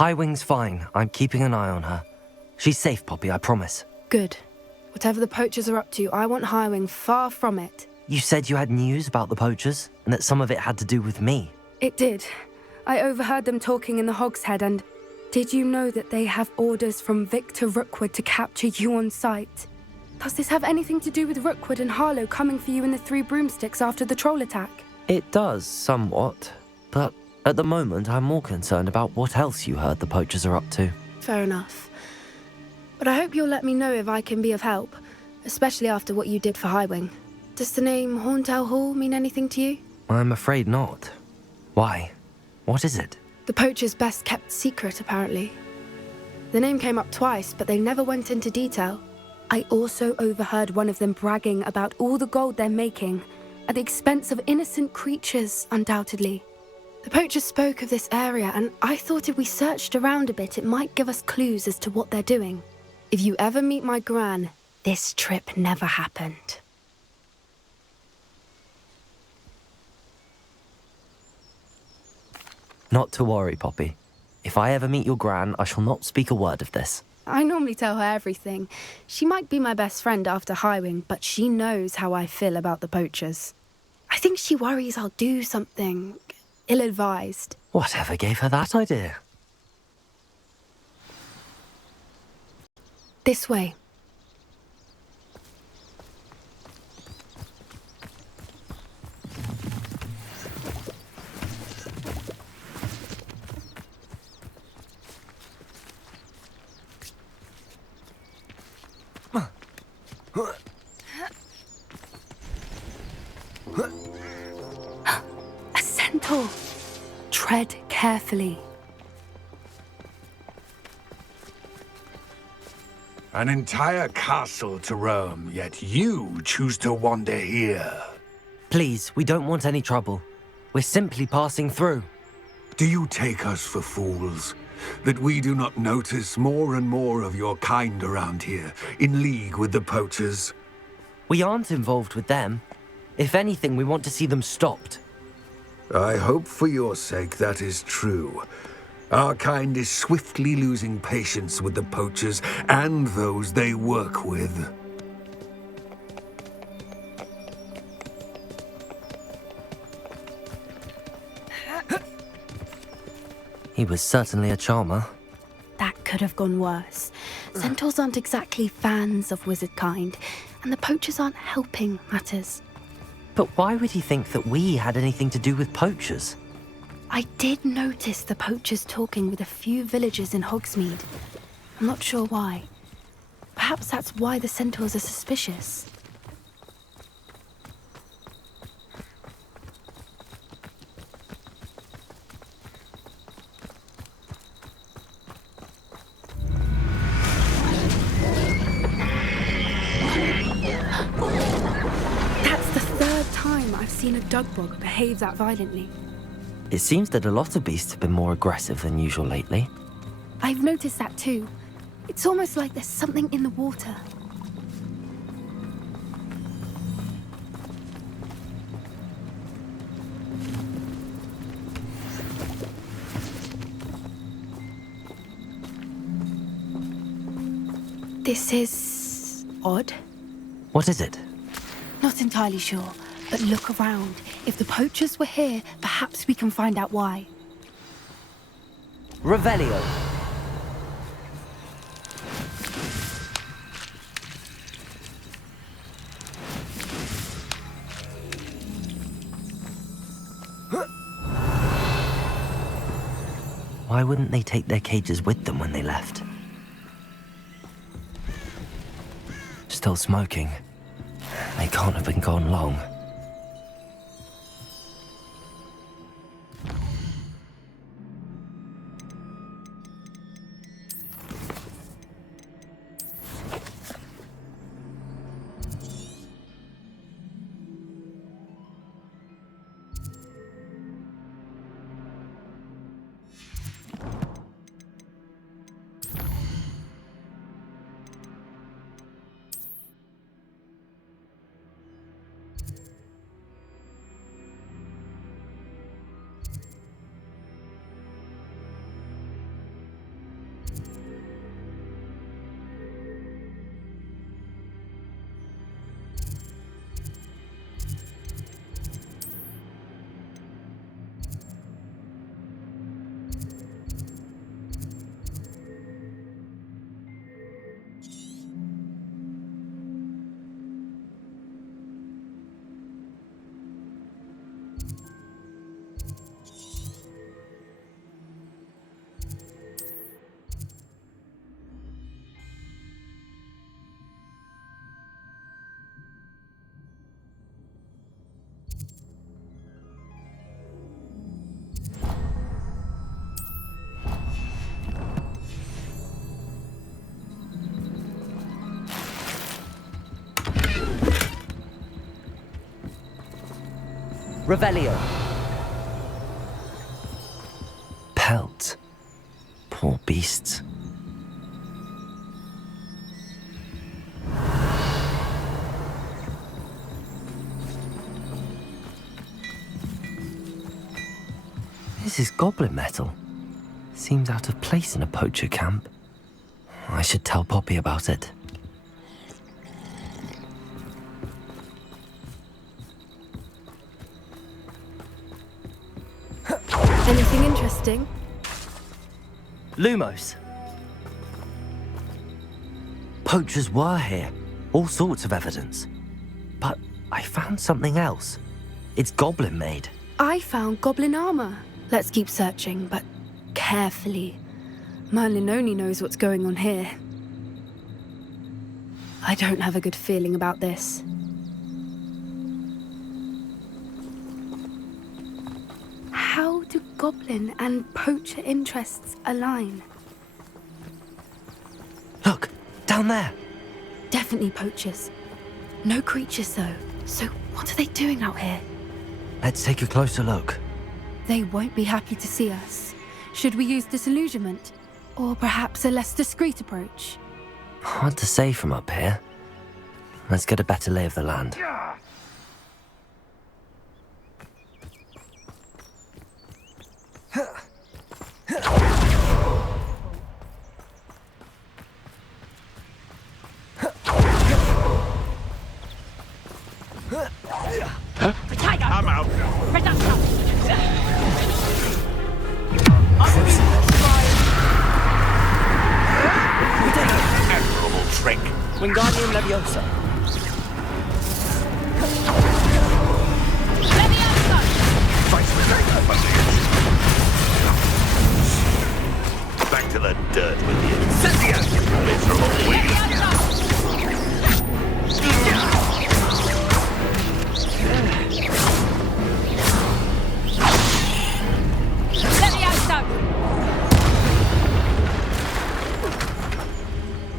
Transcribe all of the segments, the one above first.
Highwing's fine. I'm keeping an eye on her. She's safe, Poppy, I promise. Good. Whatever the poachers are up to, I want Highwing far from it. You said you had news about the poachers, and that some of it had to do with me. It did. I overheard them talking in the Hogshead, and did you know that they have orders from Victor Rookwood to capture you on sight? Does this have anything to do with Rookwood and Harlow coming for you in the Three Broomsticks after the troll attack? It does, somewhat. But at the moment, I'm more concerned about what else you heard the poachers are up to. Fair enough. But I hope you'll let me know if I can be of help, especially after what you did for Highwing. Does the name Horntail Hall mean anything to you? I'm afraid not. Why? What is it? The poachers' best-kept secret, apparently. The name came up twice, but they never went into detail. I also overheard one of them bragging about all the gold they're making, at the expense of innocent creatures, undoubtedly. The poachers spoke of this area, and I thought if we searched around a bit, it might give us clues as to what they're doing. If you ever meet my gran, this trip never happened. Not to worry, Poppy. If I ever meet your gran, I shall not speak a word of this. I normally tell her everything. She might be my best friend after Highwing, but she knows how I feel about the poachers. I think she worries I'll do something ill-advised. Whatever gave her that idea? This way. A centaur. Tread carefully. An entire castle to roam, yet you choose to wander here. Please, we don't want any trouble. We're simply passing through. Do you take us for fools? That we do not notice more and more of your kind around here, in league with the poachers? We aren't involved with them. If anything, we want to see them stopped. I hope for your sake that is true. Our kind is swiftly losing patience with the poachers and those they work with. He was certainly a charmer. That could have gone worse. Centaurs aren't exactly fans of wizard kind, and the poachers aren't helping matters. But why would he think that we had anything to do with poachers? I did notice the poachers talking with a few villagers in Hogsmeade. I'm not sure why. Perhaps that's why the centaurs are suspicious. That's the third time I've seen a dugbog behave that violently. It seems that a lot of beasts have been more aggressive than usual lately. I've noticed that too. It's almost like there's something in the water. This is odd. What is it? Not entirely sure, but look around. If the poachers were here, perhaps we can find out why. Revelio. Why wouldn't they take their cages with them when they left? Still smoking. They can't have been gone long. Revelio. Pelt. Poor beasts. This is goblin metal. Seems out of place in a poacher camp. I should tell Poppy about it. Anything interesting? Lumos. Poachers were here. All sorts of evidence. But I found something else. It's goblin made. I found goblin armor. Let's keep searching, but carefully. Merlin only knows what's going on here. I don't have a good feeling about this. How do goblin and poacher interests align? Look, down there. Definitely poachers. No creatures, though. So what are they doing out here? Let's take a closer look. They won't be happy to see us. Should we use disillusionment? Or perhaps a less discreet approach? Hard to say from up here. Let's get a better lay of the land. I'm out. Admirable trick. Wingardium Leviosa. Vice back to the dirt with you. Incendiary! Miserable weed.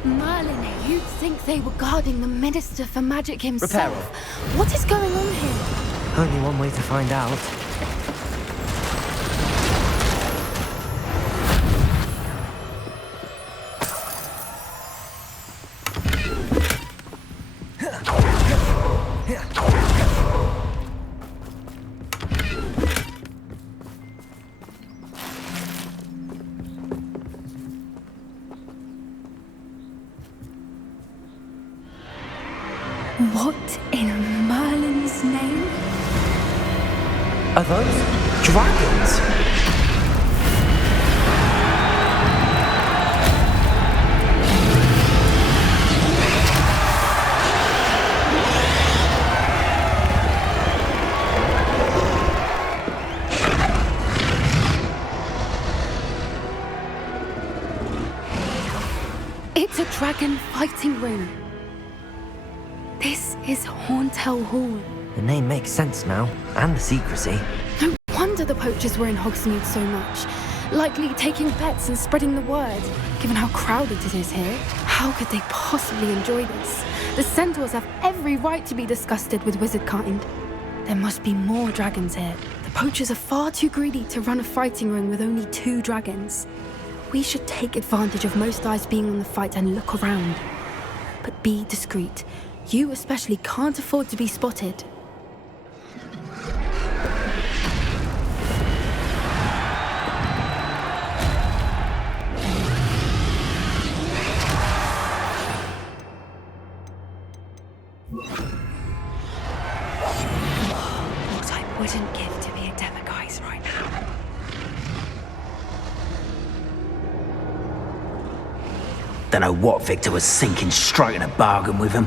Merlin, you'd think they were guarding the Minister for Magic himself. Reparo. What is going on here? Only one way to find out. What in Merlin's name? Are those dragons? It's a dragon fighting ring. This is Horntail Hall. The name makes sense now, and the secrecy. No wonder the poachers were in Hogsmeade so much. Likely taking bets and spreading the word. Given how crowded it is here, how could they possibly enjoy this? The centaurs have every right to be disgusted with wizard kind. There must be more dragons here. The poachers are far too greedy to run a fighting ring with only 2 dragons. We should take advantage of most eyes being on the fight and look around. But be discreet. You especially can't afford to be spotted. What I wouldn't give to be a Demiguise right now. Don't know what Victor was thinking, striking a bargain with him.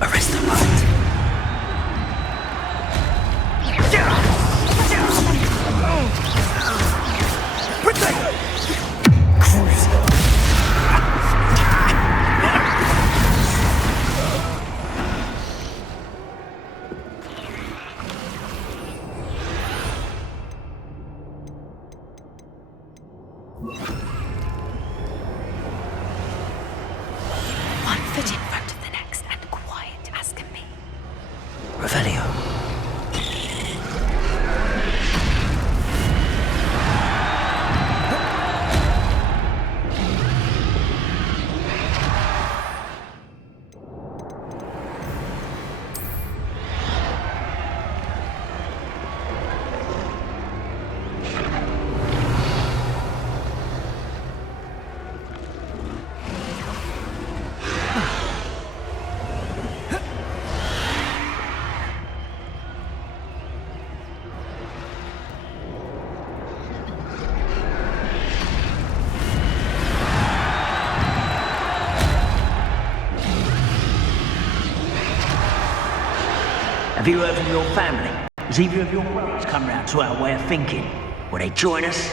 Arrest the light. foot in front of the next and quiet as can be. Revelio. Have you heard from your family? Has either of your brothers come round to our way of thinking? Will they join us?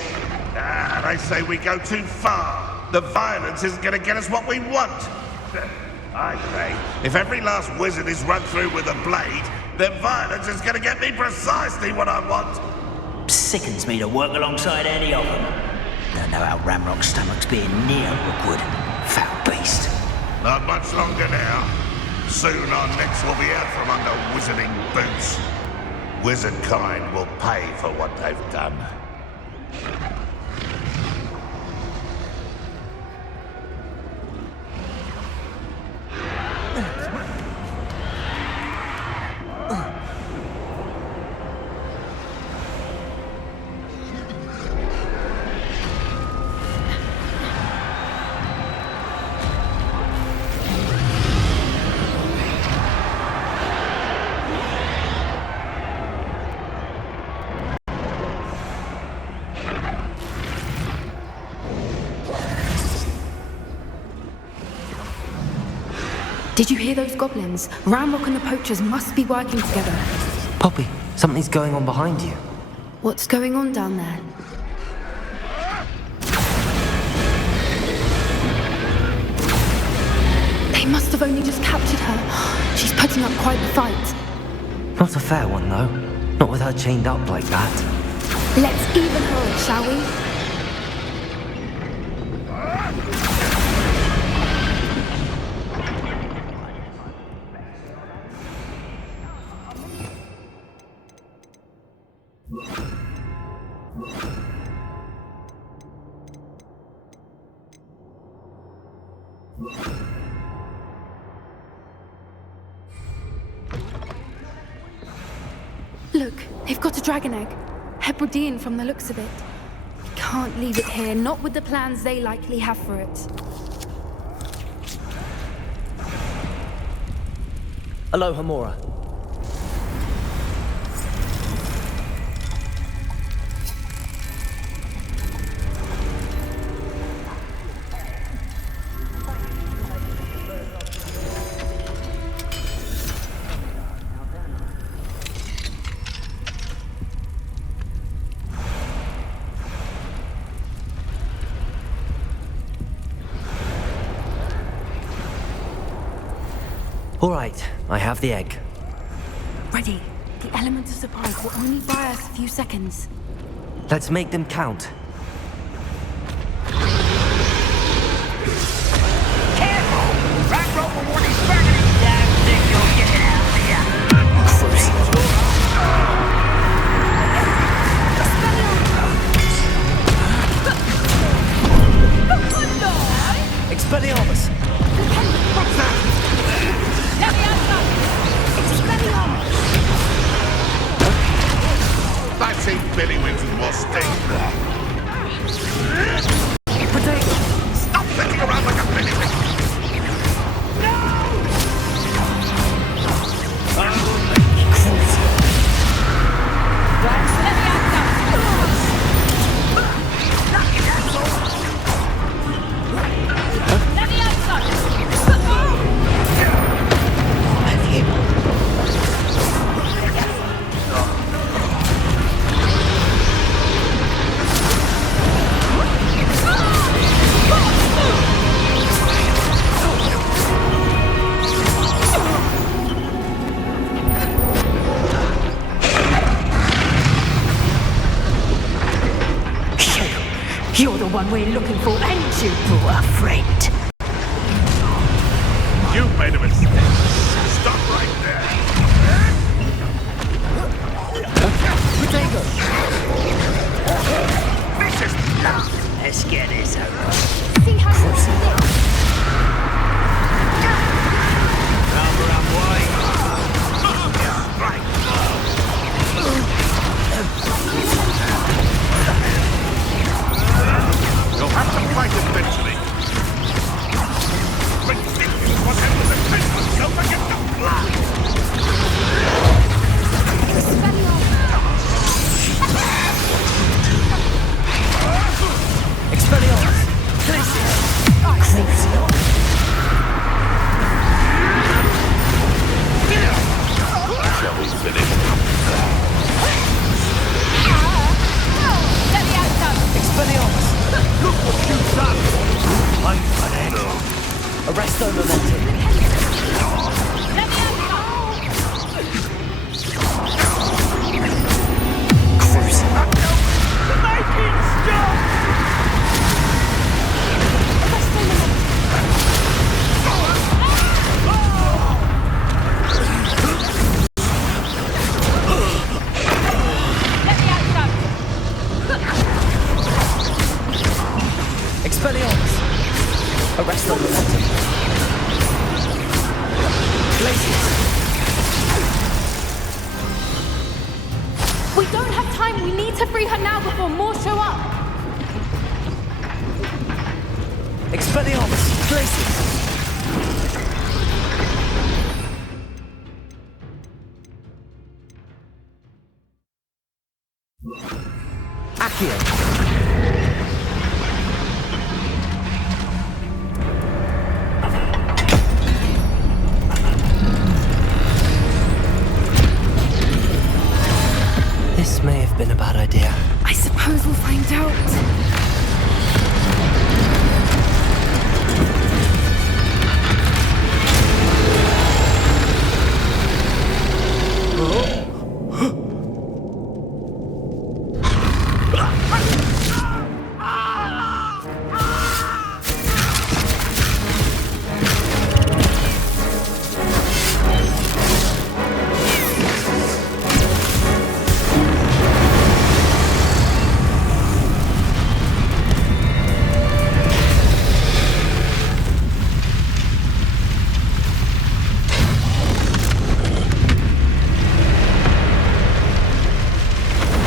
They say we go too far. The violence isn't going to get us what we want. I say, if every last wizard is run through with a blade, then violence is going to get me precisely what I want. Sickens me to work alongside any of them. Don't know how Ramrock's stomach's being near Rookwood. Foul beast. Not much longer now. Soon our necks will be out from under wizarding boots. Wizard kind will pay for what they've done. Did you hear those goblins? Ramrock and the poachers must be working together. Poppy, something's going on behind you. What's going on down there? They must have only just captured her. She's putting up quite the fight. Not a fair one, though. Not with her chained up like that. Let's even her, shall we? Look, they've got a dragon egg. Hebridean from the looks of it. We can't leave it here, not with the plans they likely have for it. Aloha, Mora. All right, I have the egg. Ready. The element of surprise will only buy us a few seconds. Let's make them count. Careful! Ramrock will want his burning. Don't think you'll get it out of here. Expelliarmus! What's that? I've seen Billy Wings with more sting. Potato! Stop flicking around like a Billy Wing! You're the one we're looking for, ain't you, poor friend? You Arresto momentum. Cruising. Make it stop! Expelliarmus. Arresto momentum. Glacius. We don't have time. We need to free her now before more show up. Expelliarmus. Glacius. Accio. This may have been a bad idea. I suppose we'll find out.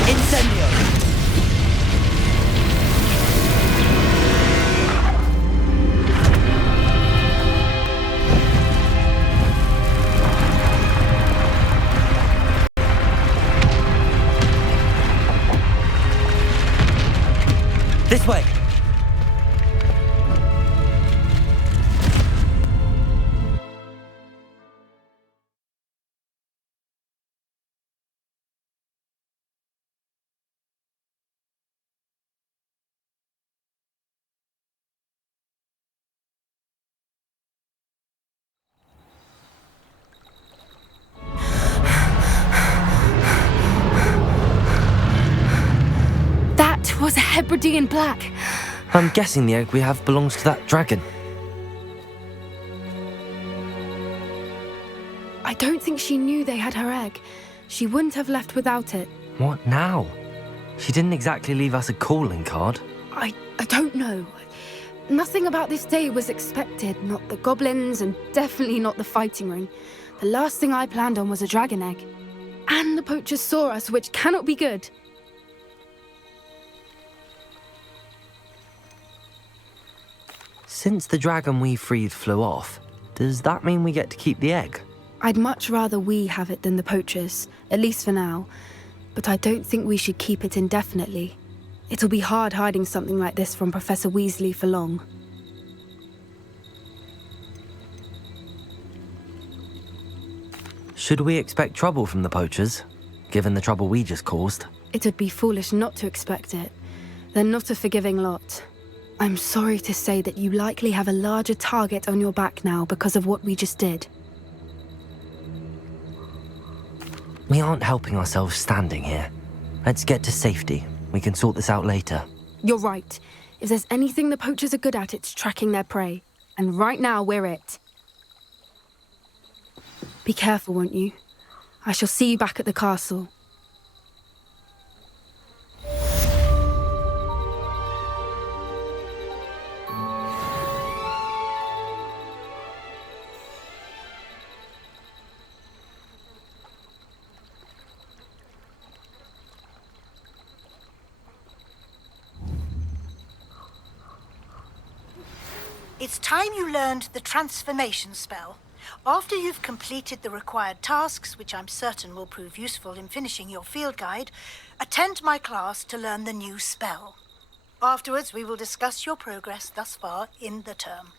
Incendio. This way. That was a Hebridean black. I'm guessing the egg we have belongs to that dragon. I don't think she knew they had her egg. She wouldn't have left without it. What now? She didn't exactly leave us a calling card. I don't know. Nothing about this day was expected. Not the goblins, and definitely not the fighting ring. The last thing I planned on was a dragon egg. And the poachers saw us, which cannot be good. Since the dragon we freed flew off, does that mean we get to keep the egg? I'd much rather we have it than the poachers, at least for now. But I don't think we should keep it indefinitely. It'll be hard hiding something like this from Professor Weasley for long. Should we expect trouble from the poachers, given the trouble we just caused? It would be foolish not to expect it. They're not a forgiving lot. I'm sorry to say that you likely have a larger target on your back now because of what we just did. We aren't helping ourselves standing here. Let's get to safety. We can sort this out later. You're right. If there's anything the poachers are good at, it's tracking their prey. And right now, we're it. Be careful, won't you? I shall see you back at the castle. It's time you learned the transformation spell. After you've completed the required tasks, which I'm certain will prove useful in finishing your field guide, attend my class to learn the new spell. Afterwards, we will discuss your progress thus far in the term.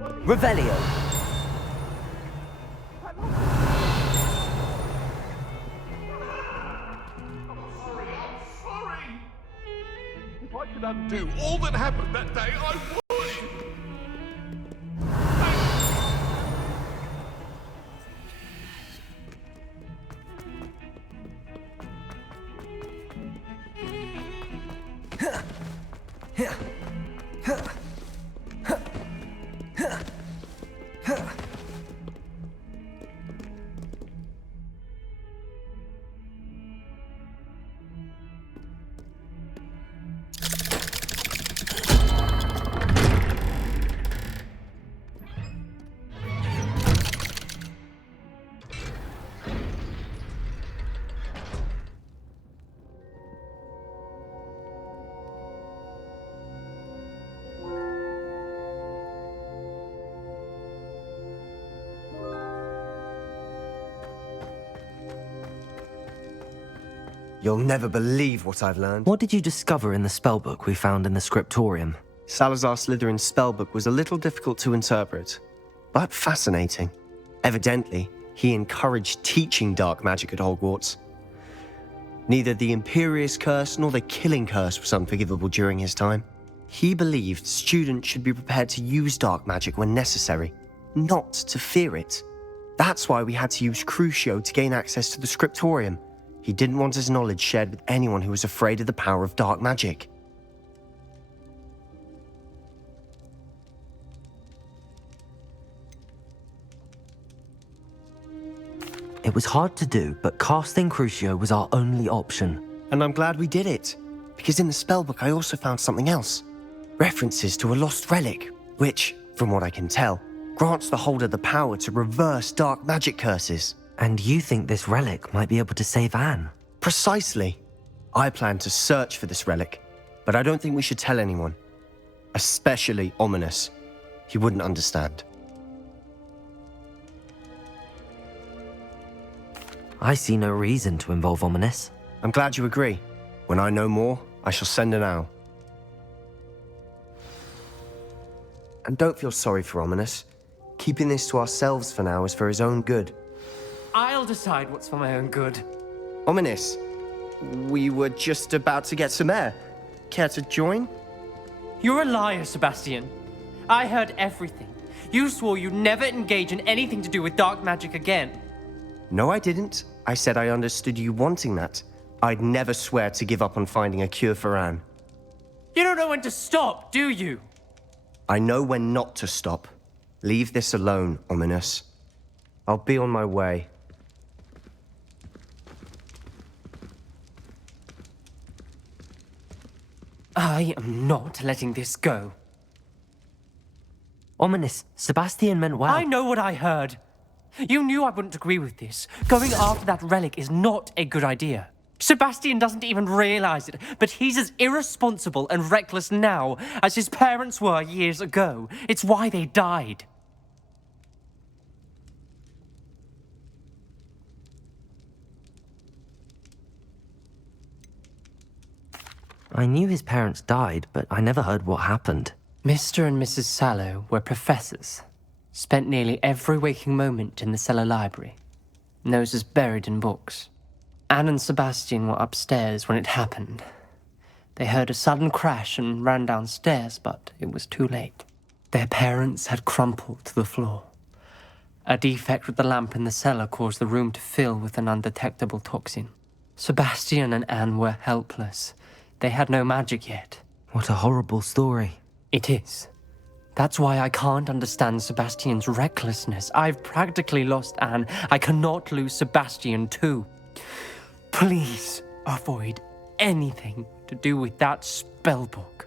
Revelio. If I could undo all that happened that day, I would! You'll never believe what I've learned. What did you discover in the spellbook we found in the scriptorium? Salazar Slytherin's spellbook was a little difficult to interpret, but fascinating. Evidently, he encouraged teaching dark magic at Hogwarts. Neither the Imperious Curse nor the Killing Curse was unforgivable during his time. He believed students should be prepared to use dark magic when necessary, not to fear it. That's why we had to use Crucio to gain access to the scriptorium. He didn't want his knowledge shared with anyone who was afraid of the power of dark magic. It was hard to do, but casting Crucio was our only option. And I'm glad we did it, because in the spellbook I also found something else. References to a lost relic, which, from what I can tell, grants the holder the power to reverse dark magic curses. And you think this relic might be able to save Anne? Precisely. I plan to search for this relic, but I don't think we should tell anyone. Especially Ominous. He wouldn't understand. I see no reason to involve Ominous. I'm glad you agree. When I know more, I shall send an owl. And don't feel sorry for Ominous. Keeping this to ourselves for now is for his own good. I'll decide what's for my own good. Ominous, we were just about to get some air. Care to join? You're a liar, Sebastian. I heard everything. You swore you'd never engage in anything to do with dark magic again. No, I didn't. I said I understood you wanting that. I'd never swear to give up on finding a cure for Anne. You don't know when to stop, do you? I know when not to stop. Leave this alone, Ominous. I'll be on my way. I am not letting this go. Ominous, Sebastian meant well. I know what I heard. You knew I wouldn't agree with this. Going after that relic is not a good idea. Sebastian doesn't even realize it, but he's as irresponsible and reckless now as his parents were years ago. It's why they died. I knew his parents died, but I never heard what happened. Mr. and Mrs. Sallow were professors. Spent nearly every waking moment in the cellar library. Noses buried in books. Anne and Sebastian were upstairs when it happened. They heard a sudden crash and ran downstairs, but it was too late. Their parents had crumpled to the floor. A defect with the lamp in the cellar caused the room to fill with an undetectable toxin. Sebastian and Anne were helpless. They had no magic yet. What a horrible story. It is. That's why I can't understand Sebastian's recklessness. I've practically lost Anne. I cannot lose Sebastian too. Please avoid anything to do with that spellbook.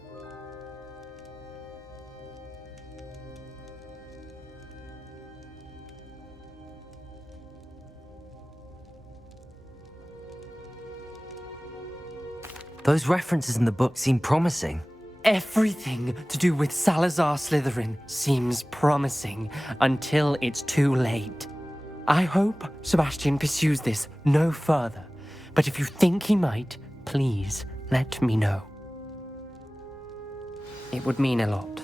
Those references in the book seem promising. Everything to do with Salazar Slytherin seems promising until it's too late. I hope Sebastian pursues this no further, but if you think he might, please let me know. It would mean a lot.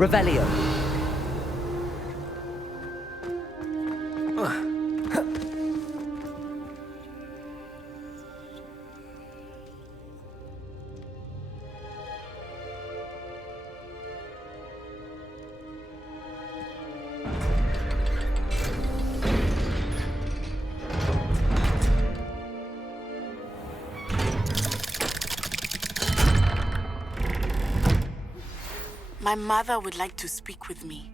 Revelio. My mother would like to speak with me.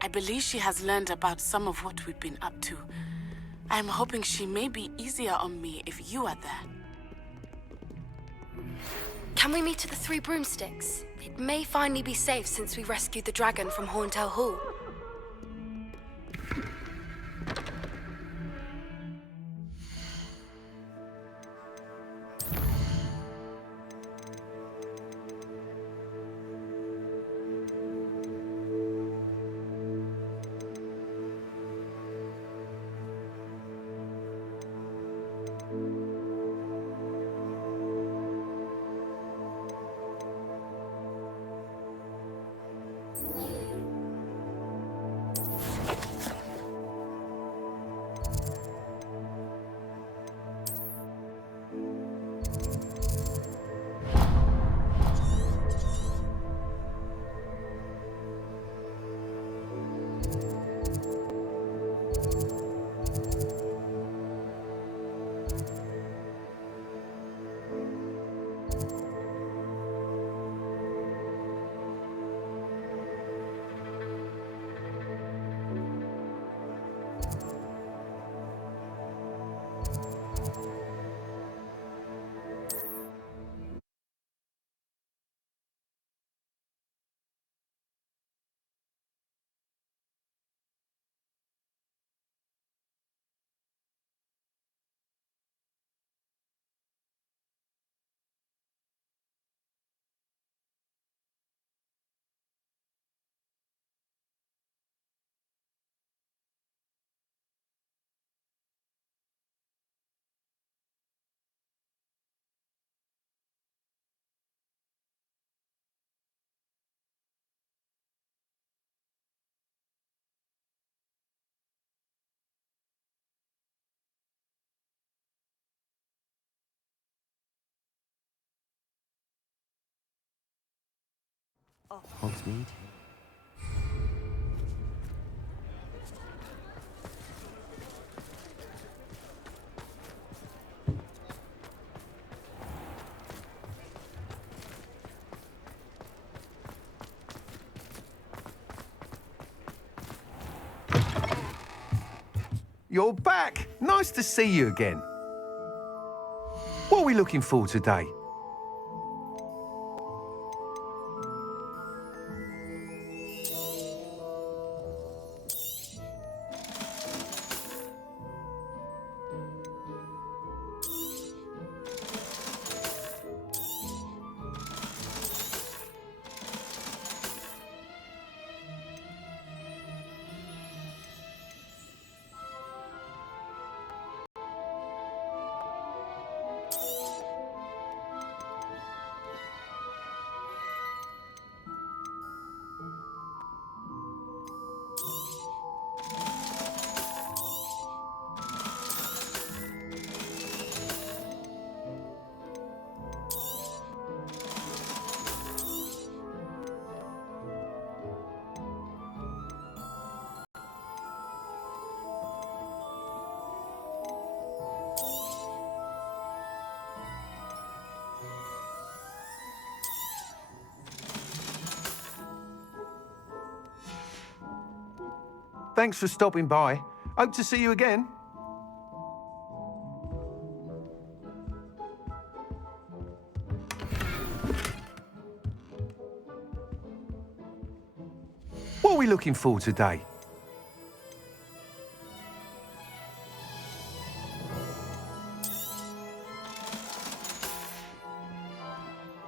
I believe she has learned about some of what we've been up to. I'm hoping she may be easier on me if you are there. Can we meet at the Three Broomsticks? It may finally be safe since we rescued the dragon from Horntail Hall. Hogsmeade? You're back! Nice to see you again. What are we looking for today? Thanks for stopping by. Hope to see you again. What are we looking for today?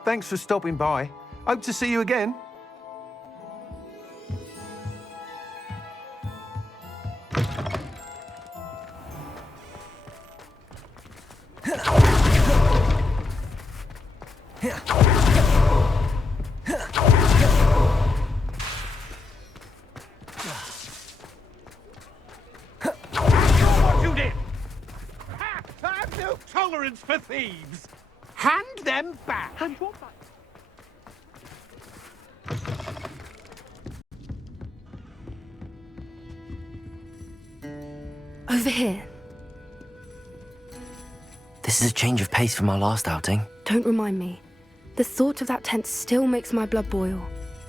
Thanks for stopping by. Hope to see you again. no tolerance for thieves! Hand them back! Hand what back? Over here. This is a change of pace from our last outing. Don't remind me. The thought of that tent still makes my blood boil.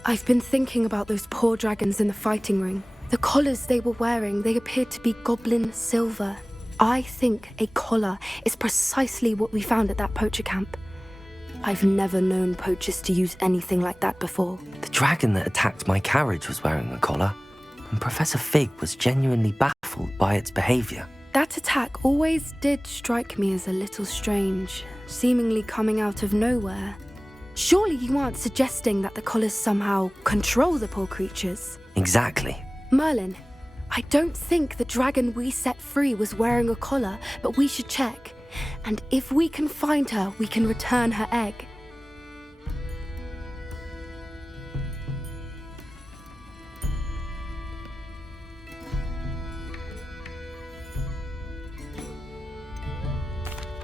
I've been thinking about those poor dragons in the fighting ring. The collars they were wearing, they appeared to be goblin silver. I think a collar is precisely what we found at that poacher camp. I've never known poachers to use anything like that before. The dragon that attacked my carriage was wearing a collar, and Professor Fig was genuinely baffled by its behavior. That attack always did strike me as a little strange, seemingly coming out of nowhere. Surely you aren't suggesting that the collars somehow control the poor creatures? Exactly. Merlin, I don't think the dragon we set free was wearing a collar, but we should check. And if we can find her, we can return her egg.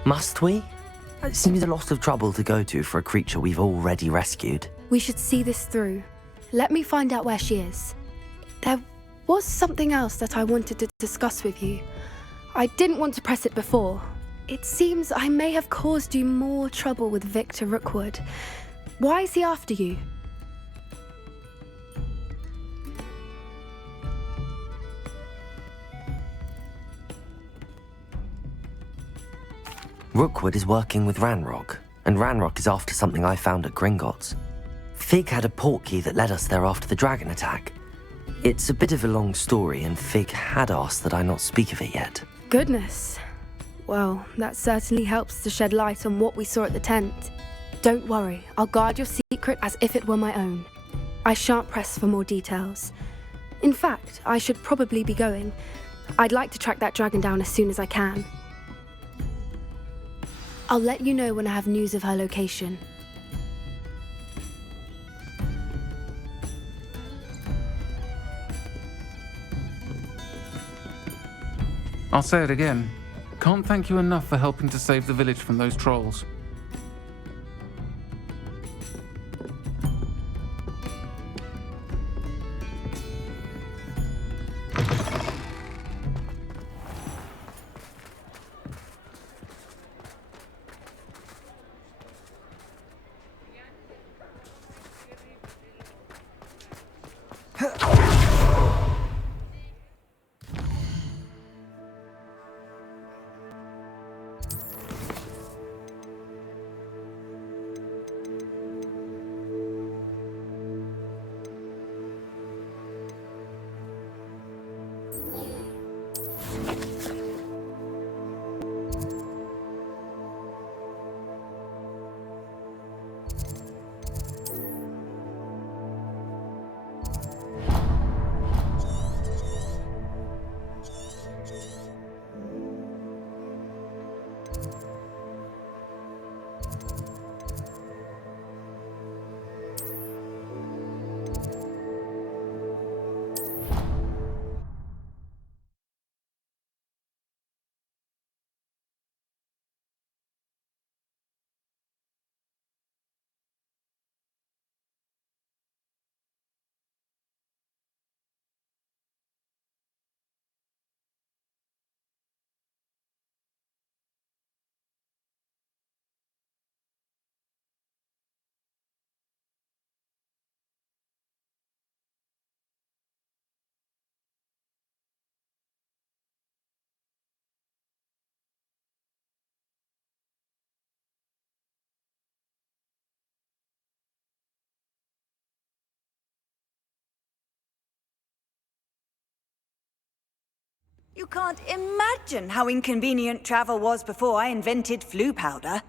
Must we? It seems a lot of trouble to go to for a creature we've already rescued. We should see this through. Let me find out where she is. There was something else that I wanted to discuss with you. I didn't want to press it before. It seems I may have caused you more trouble with Victor Rookwood. Why is he after you? Rookwood is working with Ranrock, and Ranrock is after something I found at Gringotts. Fig had a portkey that led us there after the dragon attack. It's a bit of a long story, and Fig had asked that I not speak of it yet. Goodness. Well, that certainly helps to shed light on what we saw at the tent. Don't worry, I'll guard your secret as if it were my own. I shan't press for more details. In fact, I should probably be going. I'd like to track that dragon down as soon as I can. I'll let you know when I have news of her location. I'll say it again. Can't thank you enough for helping to save the village from those trolls. You can't imagine how inconvenient travel was before I invented flu powder.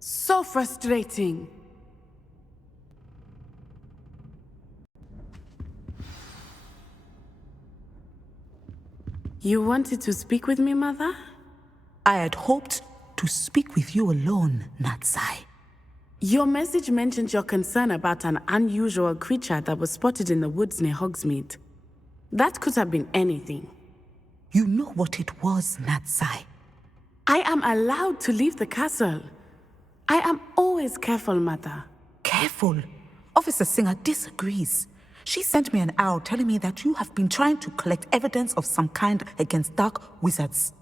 So frustrating. You wanted to speak with me, Mother? I had hoped to speak with you alone, Natsai. Your message mentioned your concern about an unusual creature that was spotted in the woods near Hogsmeade. That could have been anything. You know what it was, Natsai. I am allowed to leave the castle. I am always careful, Mother. Careful? Officer Singer disagrees. She sent me an owl telling me that you have been trying to collect evidence of some kind against dark wizards.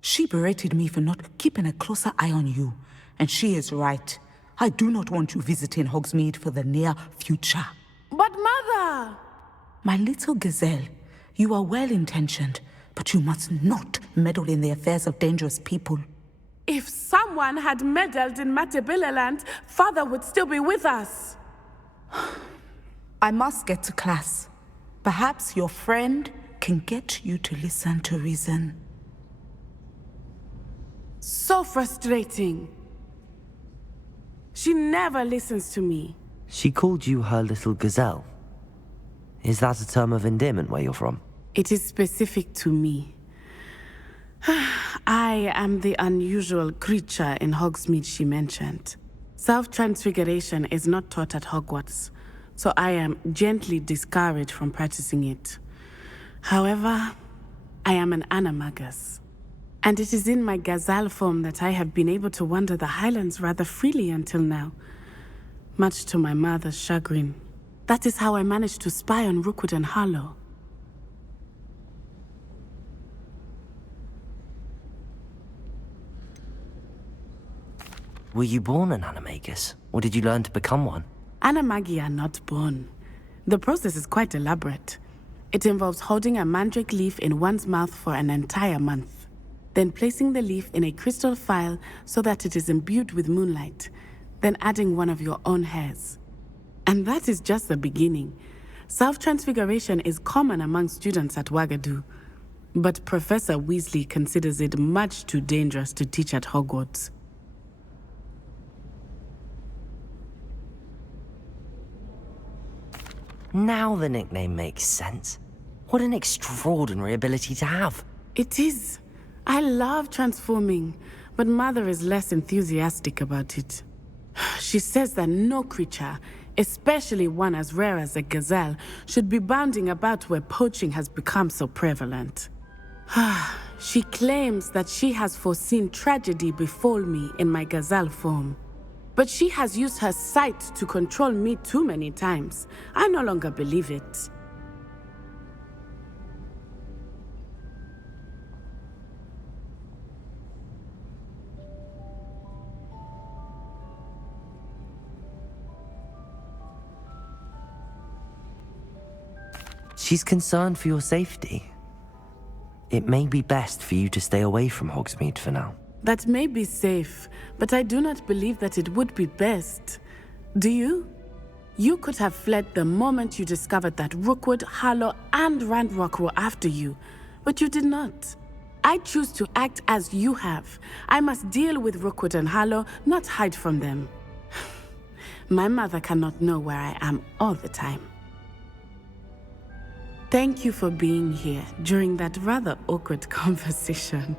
She berated me for not keeping a closer eye on you, and she is right. I do not want you visiting Hogsmeade for the near future. But Mother! My little gazelle, you are well-intentioned, but you must not meddle in the affairs of dangerous people. If someone had meddled in Matabeleland, Father would still be with us. I must get to class. Perhaps your friend can get you to listen to reason. So frustrating. She never listens to me. She called you her little gazelle. Is that a term of endearment where you're from? It is specific to me. I am the unusual creature in Hogsmeade she mentioned. Self-transfiguration is not taught at Hogwarts, so I am gently discouraged from practicing it. However, I am an animagus, and it is in my gazelle form that I have been able to wander the Highlands rather freely until now, much to my mother's chagrin. That is how I managed to spy on Rookwood and Harlow. Were you born an animagus, or did you learn to become one? Animagi are not born. The process is quite elaborate. It involves holding a mandrake leaf in one's mouth for an entire month, then placing the leaf in a crystal phial so that it is imbued with moonlight, then adding one of your own hairs. And that is just the beginning. Self-transfiguration is common among students at Wagadu, but Professor Weasley considers it much too dangerous to teach at Hogwarts. Now the nickname makes sense. What an extraordinary ability to have. It is. I love transforming, but Mother is less enthusiastic about it. She says that no creature, especially one as rare as a gazelle, should be bounding about where poaching has become so prevalent. She claims that she has foreseen tragedy befall me in my gazelle form. But she has used her sight to control me too many times. I no longer believe it. She's concerned for your safety. It may be best for you to stay away from Hogsmeade for now. That may be safe, but I do not believe that it would be best. Do you? You could have fled the moment you discovered that Rookwood, Harlow, and Ranrock were after you, but you did not. I choose to act as you have. I must deal with Rookwood and Harlow, not hide from them. My mother cannot know where I am all the time. Thank you for being here during that rather awkward conversation.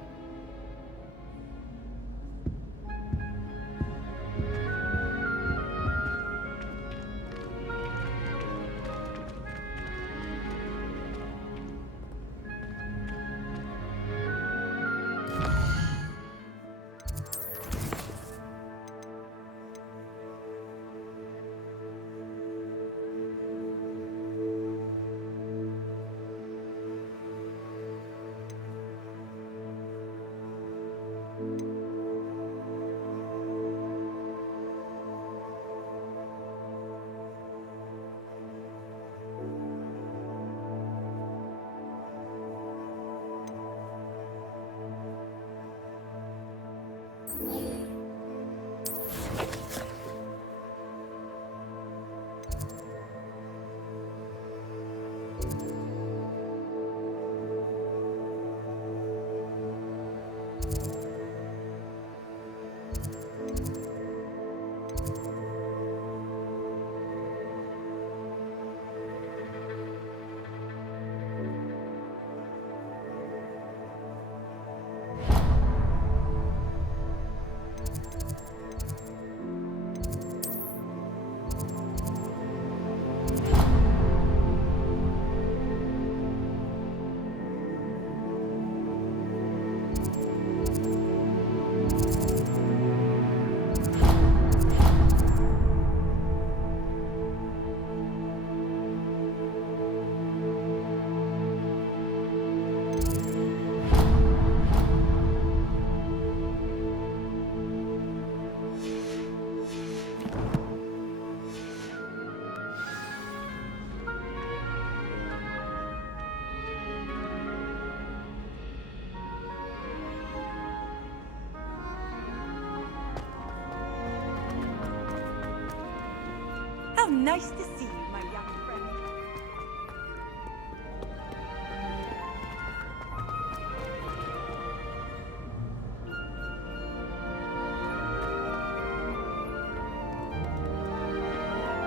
How nice to see you, my young friend.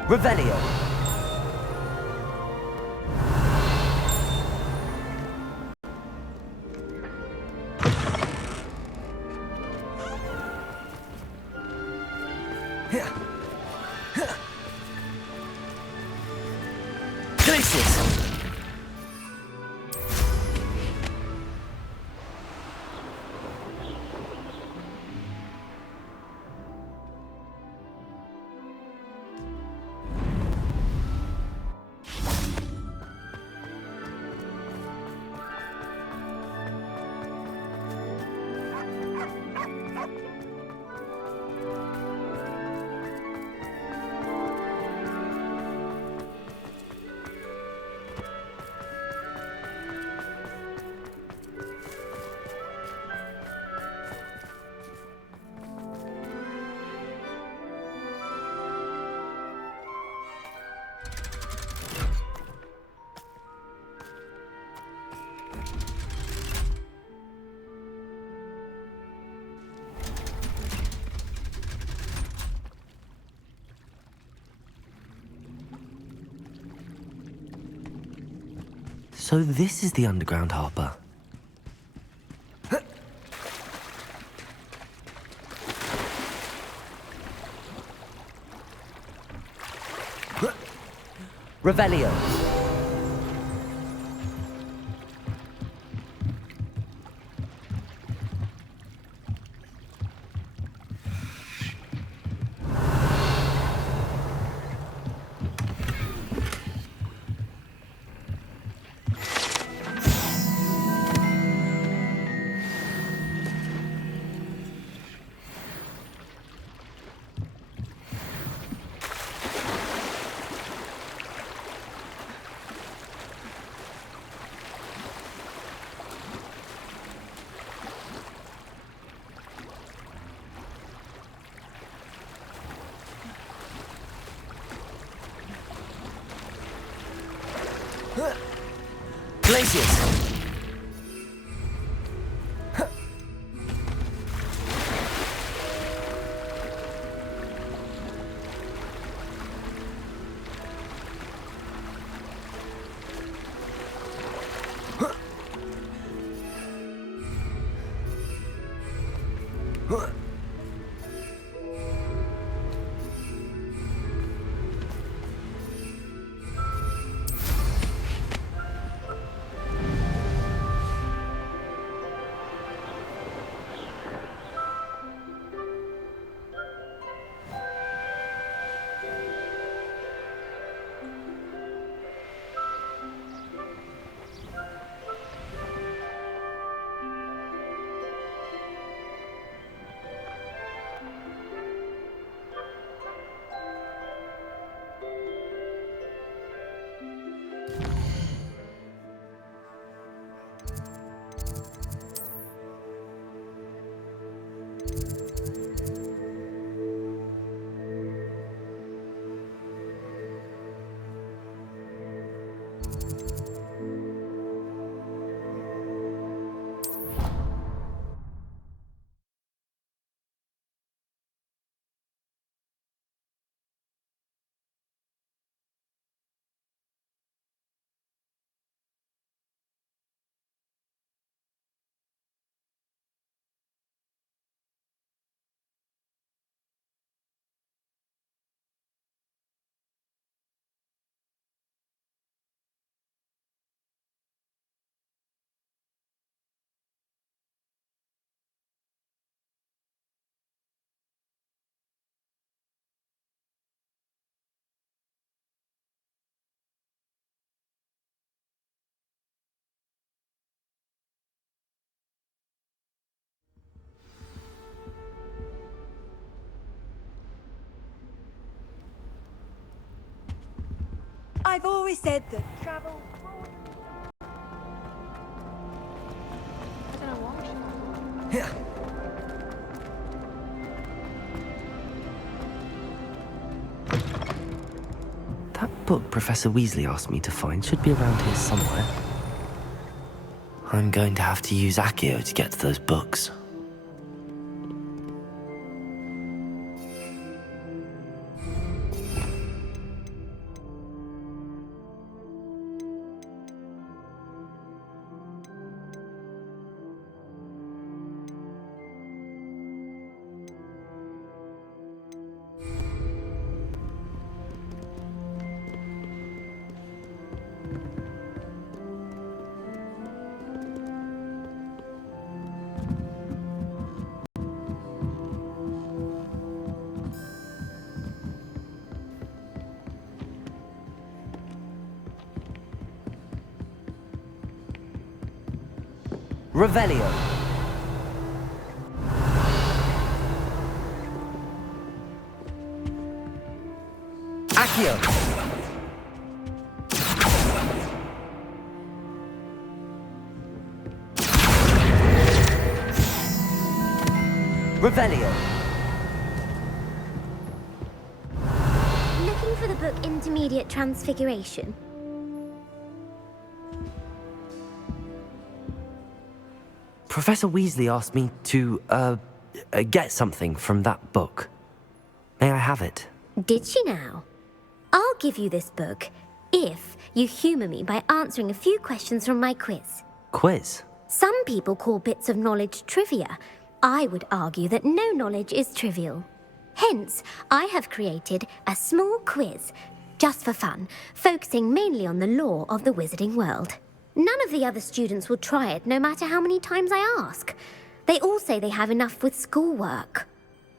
Revelio. Glacius! So this is the underground harbour. Revelio. Glacius! I've always said that travel... I don't know what. Yeah. That book Professor Weasley asked me to find should be around here somewhere. I'm going to have to use Accio to get to those books. Revelio. Accio. Revelio. Looking for the book Intermediate Transfiguration. Professor Weasley asked me to, get something from that book. May I have it? Did she now? I'll give you this book if you humour me by answering a few questions from my quiz. Quiz? Some people call bits of knowledge trivia. I would argue that no knowledge is trivial. Hence, I have created a small quiz, just for fun, focusing mainly on the lore of the wizarding world. None of the other students will try it, no matter how many times I ask. They all say they have enough with schoolwork.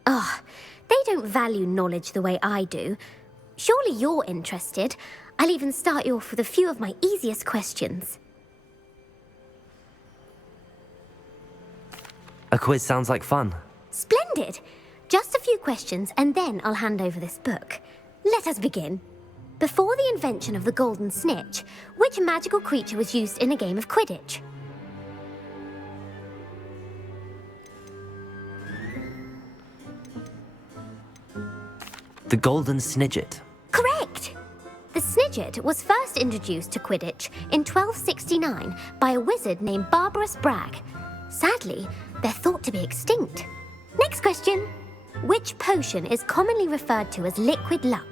Ugh, they don't value knowledge the way I do. Surely you're interested. I'll even start you off with a few of my easiest questions. A quiz sounds like fun. Splendid! Just a few questions, and then I'll hand over this book. Let us begin. Before the invention of the golden snitch, which magical creature was used in a game of Quidditch? The golden snidget. Correct! The snidget was first introduced to Quidditch in 1269 by a wizard named Barbarous Bragg. Sadly, they're thought to be extinct. Next question. Which potion is commonly referred to as liquid luck?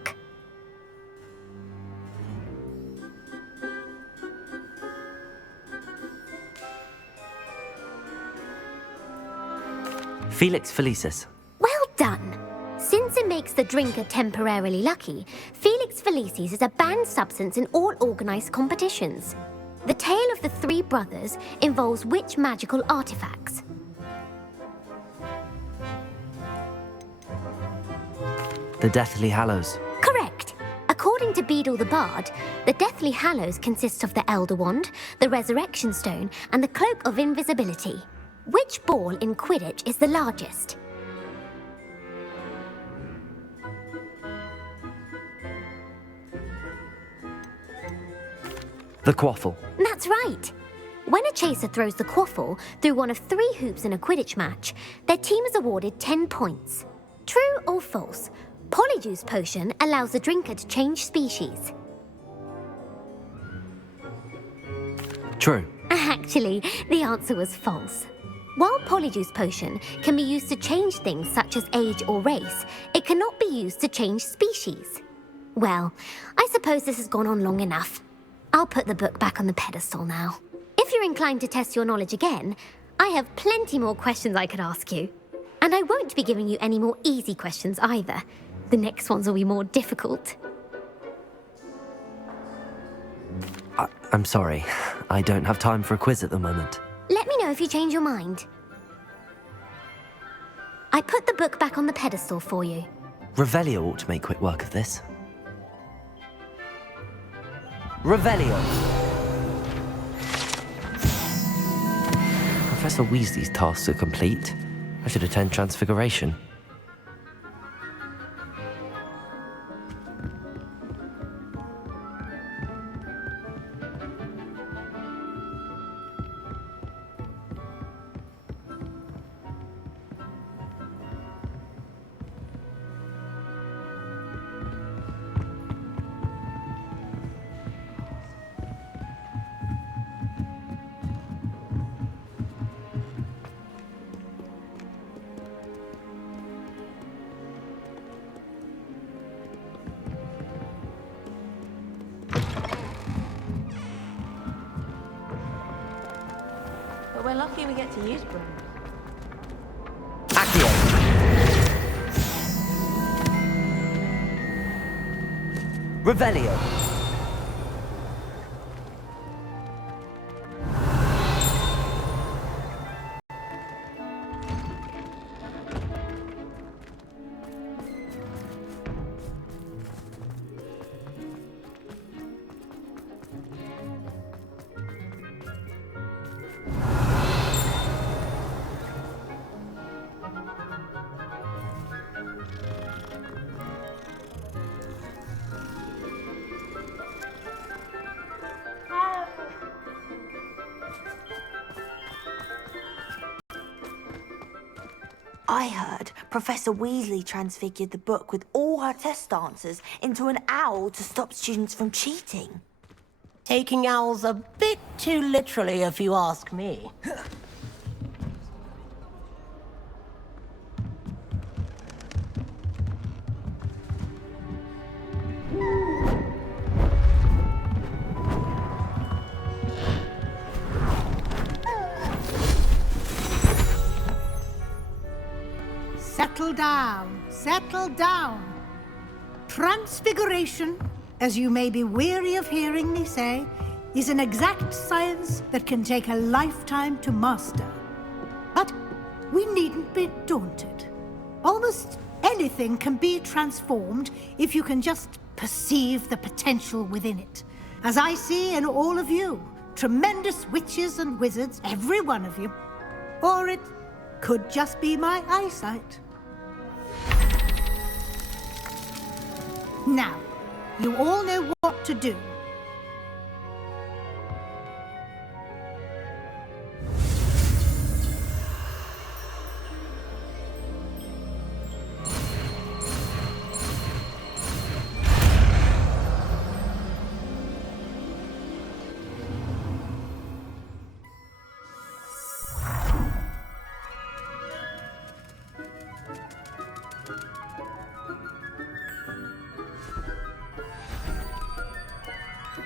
Felix Felicis. Well done! Since it makes the drinker temporarily lucky, Felix Felicis is a banned substance in all organised competitions. The tale of the three brothers involves which magical artifacts? The Deathly Hallows. Correct! According to Beedle the Bard, the Deathly Hallows consists of the Elder Wand, the Resurrection Stone, and the Cloak of Invisibility. Which ball in Quidditch is the largest? The Quaffle. That's right. When a chaser throws the quaffle through one of 3 hoops in a Quidditch match, their team is awarded 10 points. True or false? Polyjuice potion allows the drinker to change species. True. Actually, the answer was false. While Polyjuice potion can be used to change things such as age or race, it cannot be used to change species. Well, I suppose this has gone on long enough. I'll put the book back on the pedestal now. If you're inclined to test your knowledge again, I have plenty more questions I could ask you. And I won't be giving you any more easy questions either. The next ones will be more difficult. I'm sorry. I don't have time for a quiz at the moment. Let me know if you change your mind. I put the book back on the pedestal for you. Revelio ought to make quick work of this. Revelio. Professor Weasley's tasks are complete. I should attend Transfiguration. we're lucky we get to use brooms. Accio. Revelio. I heard Professor Weasley transfigured the book with all her test answers into an owl to stop students from cheating. Taking owls a bit too literally, if you ask me. Settle down, settle down. Transfiguration, as you may be weary of hearing me say, is an exact science that can take a lifetime to master. But we needn't be daunted. Almost anything can be transformed if you can just perceive the potential within it. As I see in all of you, tremendous witches and wizards, every one of you. Or it could just be my eyesight. Now, you all know what to do.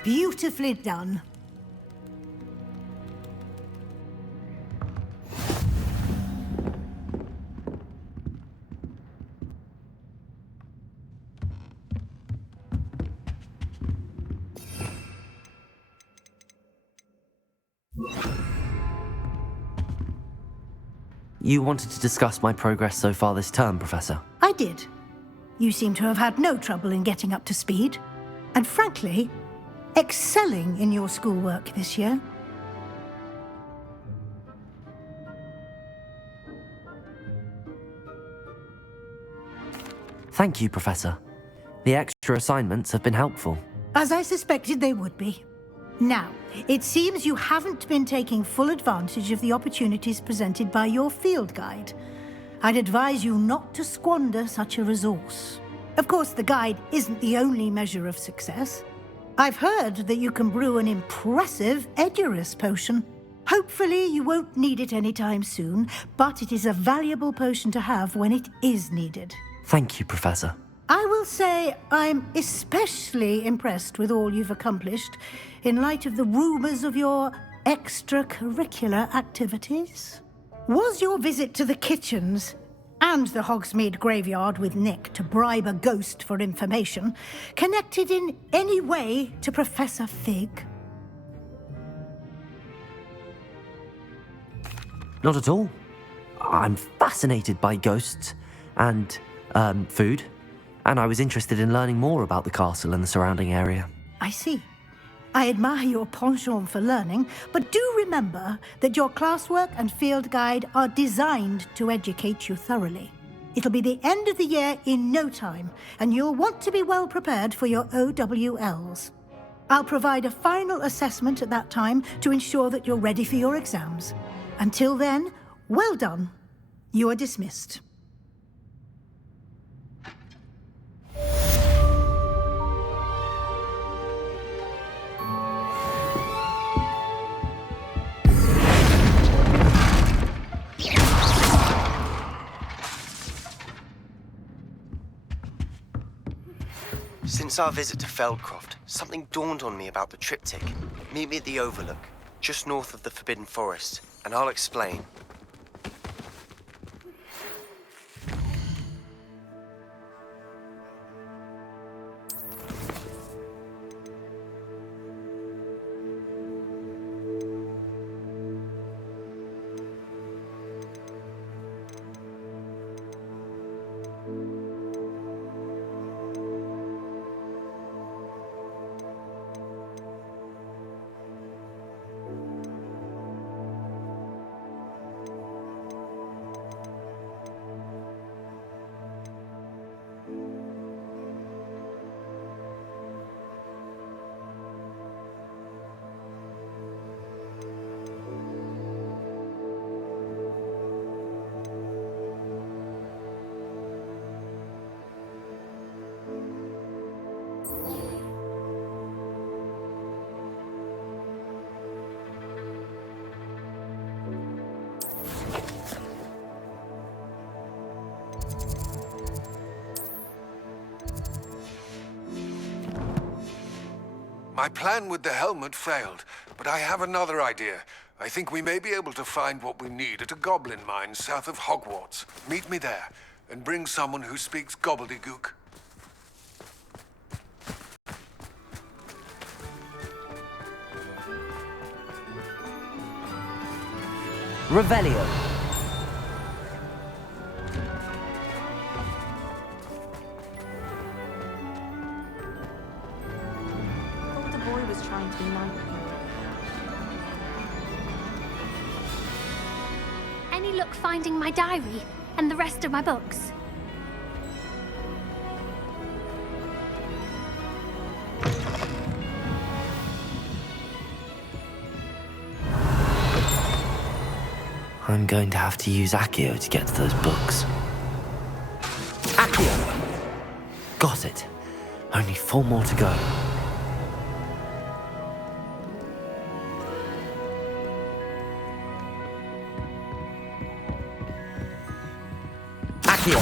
Beautifully done. You wanted to discuss my progress so far this term, Professor? I did. You seem to have had no trouble in getting up to speed. And frankly, excelling in your schoolwork this year. Thank you, Professor. The extra assignments have been helpful. As I suspected they would be. Now, it seems you haven't been taking full advantage of the opportunities presented by your field guide. I'd advise you not to squander such a resource. Of course, the guide isn't the only measure of success. I've heard that you can brew an impressive Edurus potion. Hopefully you won't need it anytime soon, but it is a valuable potion to have when it is needed. Thank you, Professor. I will say I'm especially impressed with all you've accomplished in light of the rumors of your extracurricular activities. Was your visit to the kitchens and the Hogsmeade graveyard with Nick to bribe a ghost for information connected in any way to Professor Fig? Not at all. I'm fascinated by ghosts and food, and I was interested in learning more about the castle and the surrounding area. I see. I admire your penchant for learning, but do remember that your classwork and field guide are designed to educate you thoroughly. It'll be the end of the year in no time, and you'll want to be well prepared for your OWLs. I'll provide a final assessment at that time to ensure that you're ready for your exams. Until then, well done. You are dismissed. Since our visit to Feldcroft, something dawned on me about the triptych. Meet me at the Overlook, just north of the Forbidden Forest. and I'll explain. My plan with the helmet failed, but I have another idea. I think we may be able to find what we need at a goblin mine south of Hogwarts. Meet me there, and bring someone who speaks gobbledygook. Revelio. Thought the boy was trying to be nice. Any luck finding my diary and the rest of my books? I'm going to have to use Accio to get to those books. Accio! Got it. Only 4 more to go. Accio!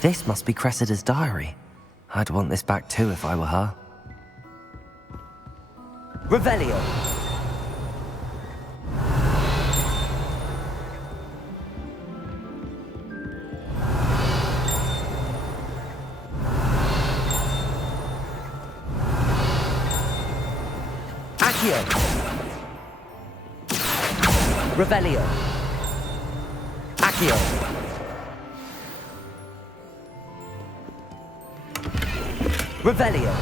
This must be Cressida's diary. I'd want this back too if I were her. Revelio. Accio. Revelio. Accio. Revelio.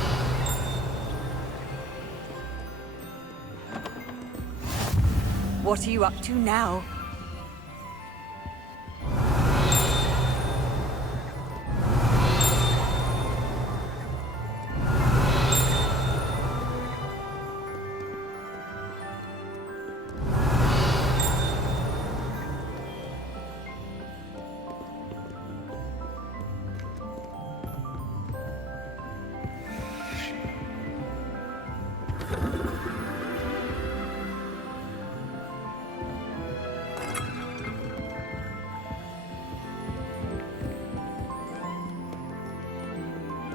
What are you up to now?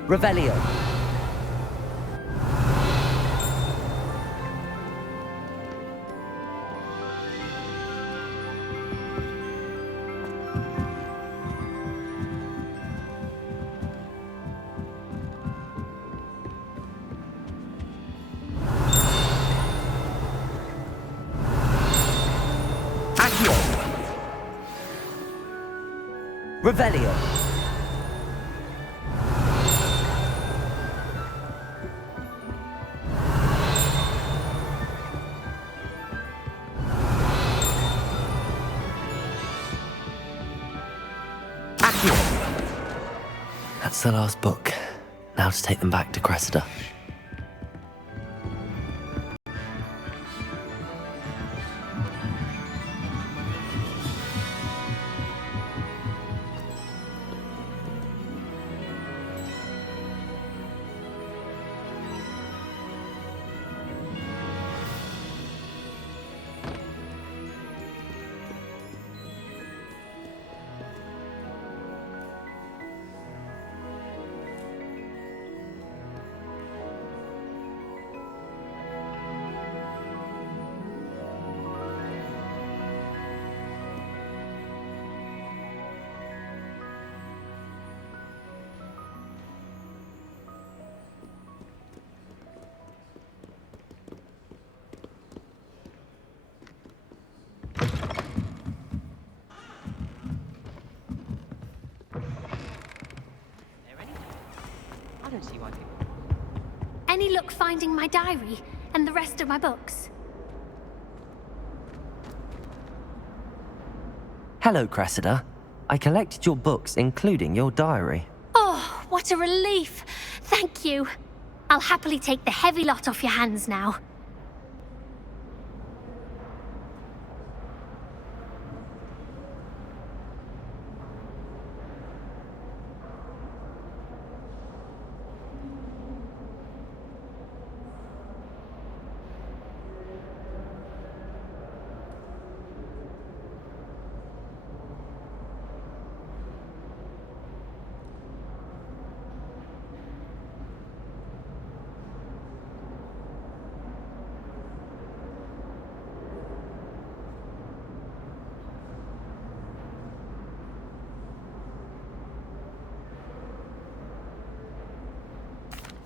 Revelio. Accio. Revelio. That's the last book. Now to take them back to Cressida. Any luck finding my diary and the rest of my books? Hello, Cressida. I collected your books, including your diary. Oh, what a relief. Thank you. I'll happily take the heavy lot off your hands now.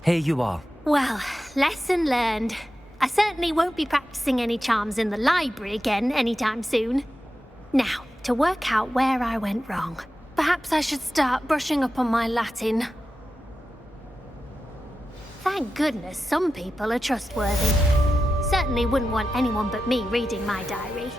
Here you are. Well, lesson learned. I certainly won't be practicing any charms in the library again anytime soon. Now, to work out where I went wrong. Perhaps I should start brushing up on my Latin. Thank goodness some people are trustworthy. Certainly wouldn't want anyone but me reading my diary.